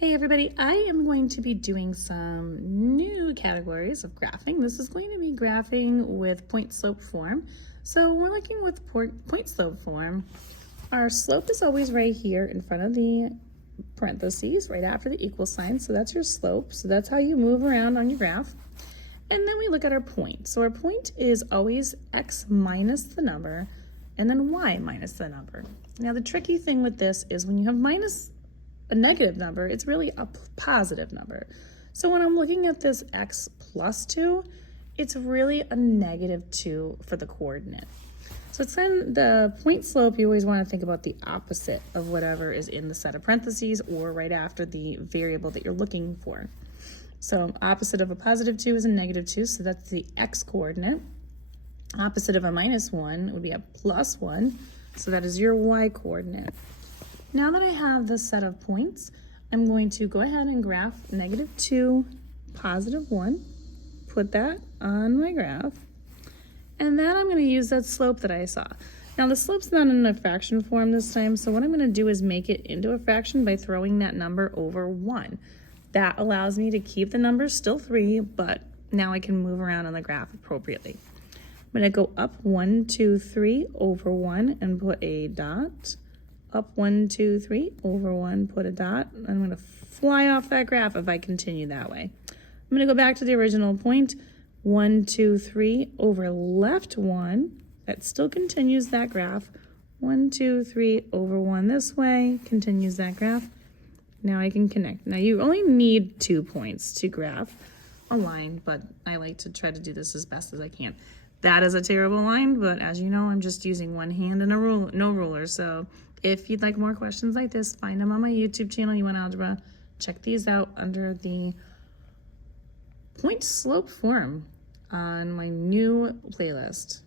Hey everybody, I am going to be doing some new categories of graphing. This is going to be graphing with point slope form. So when we're looking with point slope form, our slope is always right here in front of the parentheses, right after the equal sign. So that's your slope. So that's how you move around on your graph. And then we look at our point. So our point is always x minus the number and then y minus the number. Now the tricky thing with this is when you have minus a negative number, it's really a positive number. So when I'm looking at this x plus 2, it's really a negative 2 for the coordinate. So it's in the point slope, you always want to think about the opposite of whatever is in the set of parentheses or right after the variable that you're looking for. So opposite of a positive 2 is a negative 2, so that's the x coordinate. Opposite of a minus 1 would be a plus 1, so that is your y coordinate. Now that I have this set of points, I'm going to go ahead and graph negative 2, positive 1, put that on my graph, and then I'm going to use that slope that I saw. Now the slope's not in a fraction form this time, so what I'm going to do is make it into a fraction by throwing that number over 1. That allows me to keep the number still 3, but now I can move around on the graph appropriately. I'm going to go up 1, 2, 3 over 1 and put a dot. Up 1, 2, 3 over 1, put a dot. I'm going to fly off that graph if I continue that way. I'm going to go back to the original point. 1, 2, 3 over left 1. That still continues that graph. 1, 2, 3 over 1 this way, continues that graph. Now I can connect. Now you only need 2 points to graph a line, but I like to try to do this as best as I can. That is a terrible line, but as you know, I'm just using one hand and a ruler, no ruler. So if you'd like more questions like this, find them on my YouTube channel, You Want Algebra. Check these out under the point slope form on my new playlist.